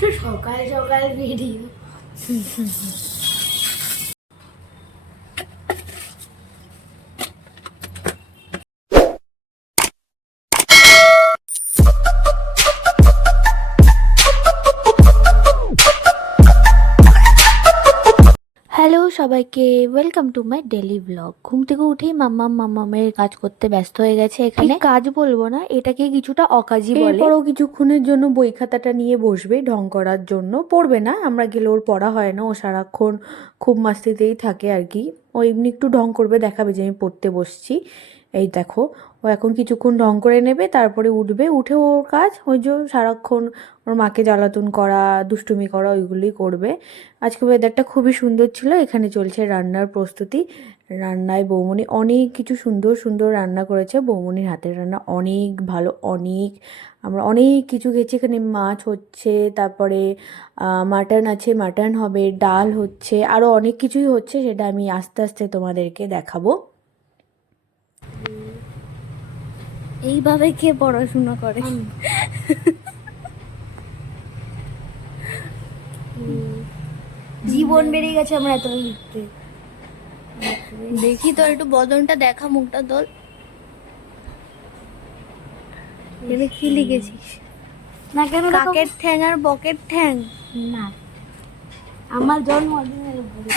তো সকাল সকাল ভিডিও। হ্যালো সবাইকে, welcome to my daily blog. ঘুম থেকে উঠেই মাম্মামের কাজ করতে ব্যস্ত হয়ে গেছে। এখানে কাজ বলবো না, এটাকে কিছুটা অকাজই বলে। এরপরও কিছুক্ষণের জন্য বই খাতাটা নিয়ে বসবে ঢং করার জন্য। পড়বে না, আমরা গেলে ওর পড়া হয় না, ও সারাক্ষণ খুব মাস্তিতেই থাকে আর কি। ও এমনি একটু ঢং করবে, দেখাবে যে আমি পড়তে বসছি। এই দেখো, ও এখন কিছুক্ষণ ঢং করে নেবে, তারপরে উঠবে। উঠে ওর কাজ ওই যে সারাক্ষণ ওর মাকে জ্বালাতন করা, দুষ্টুমি করা, ওইগুলোই করবে। আজকে ওয়েদারটা খুবই সুন্দর ছিল। এখানে চলছে রান্নার প্রস্তুতি। রান্নায় বৌমনি অনেক কিছু সুন্দর সুন্দর রান্না করেছে। বৌমনির হাতের রান্না অনেক ভালো, অনেক। আমরা অনেক কিছু খেয়েছি। এখানে মাছ হচ্ছে, তারপরে মাটন আছে, মাটন হবে, ডাল হচ্ছে, আরও অনেক কিছুই হচ্ছে। সেটা আমি আস্তে আস্তে তোমাদেরকে দেখাবো। এইভাবে কে পড়াশোনা করে? জীবন বেরিয়ে গেছে আমরা এত লিখতে। দেখি তো একটু বদনটা দেখা, মুখটা তোল। এখানে কি লিখেছিস? না কেন, কাকের ঠ্যাং আর বকের ঠ্যাং না, আমার জন্মদিনের উপরে।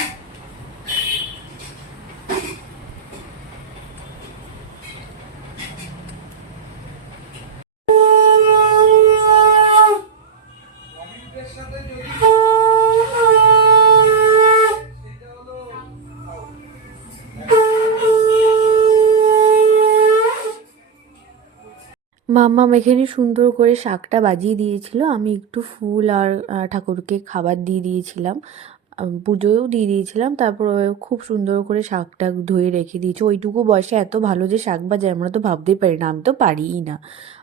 মাম্মাম এখানে সুন্দর করে শাকটা বাজিয়ে দিয়েছিল। আমি একটু ফুল আর ঠাকুরকে খাবার দিয়ে দিয়েছিলাম, পুজোও দিয়ে দিয়েছিলাম। তারপর ও খুব সুন্দর করে শাকটা ধুয়ে রেখে দিয়েছে। ওইটুকু বয়সে এত ভালো যে শাক বাজে আমরা তো ভাবতেই পারি না। আমি তো পারিই না,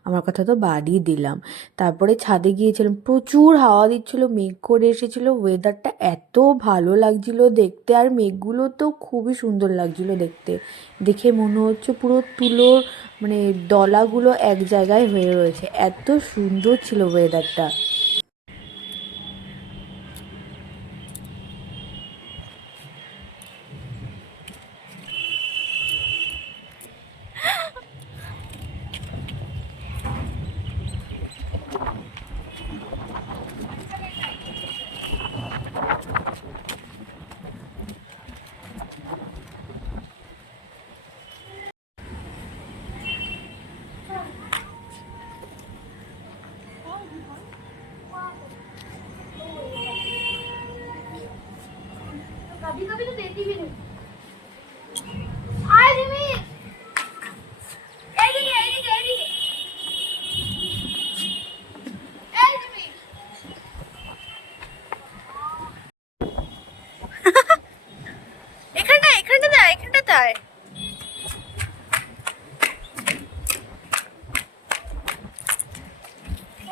আমার কথা তো বাদই দিলাম। তারপরে ছাদে গিয়েছিলাম, প্রচুর হাওয়া দিচ্ছিল, মেঘ করে এসেছিল। ওয়েদারটা এত ভালো লাগছিল দেখতে, আর মেঘগুলো তো খুবই সুন্দর লাগছিল দেখতে। দেখে মনে হচ্ছে পুরো তুলোর মানে দলাগুলো এক জায়গায় হয়ে রয়েছে, এত সুন্দর ছিল ওয়েদারটা। कभी कभी तो देती भी नहीं। आज भी এখানটায়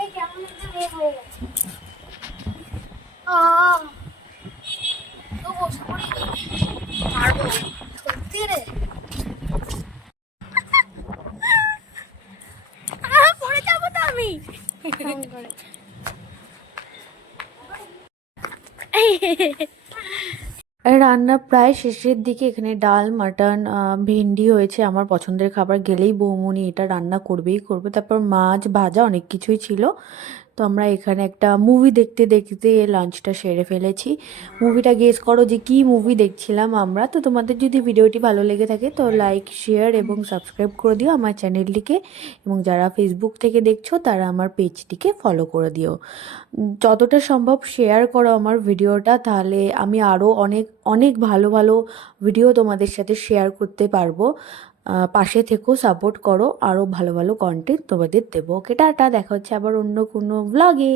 এই কেমন একটা বের হয়ে গেছে। তো বসে পড়ি, পারবো সত্যি রে। পড়ে যাবো তো আমি। রান্না প্রায় শেষের দিকে। এখানে ডাল, মাটন, ভেন্ডি হয়েছে। আমার পছন্দের খাবার, গেলেই বৌমনি এটা রান্না করবেই করবে। তারপর মাছ ভাজা, অনেক কিছুই ছিল। তো আমরা এখানে একটা মুভি দেখতে দেখতে লাঞ্চটা সেরে ফেলেছি। মুভিটা গেস করো যে কি মুভি দেখছিলাম আমরা। তো তোমাদের যদি ভিডিওটি ভালো লেগে থাকে তো লাইক, শেয়ার এবং সাবস্ক্রাইব করে দিও আমার চ্যানেলটিকে। এবং যারা ফেসবুক থেকে দেখছো তারা আমার পেজটিকে ফলো করে দিও। যতটা সম্ভব শেয়ার করো আমার ভিডিওটা, তাহলে আমি আরও অনেক অনেক ভালো ভালো ভিডিও তোমাদের সাথে শেয়ার করতে পারবো। পাশে থেকেও সাপোর্ট করো, আরও ভালো ভালো কন্টেন্ট তোমাদের দেবো। ওকে, টাটা, দেখা হচ্ছে আবার অন্য কোনো ব্লগে।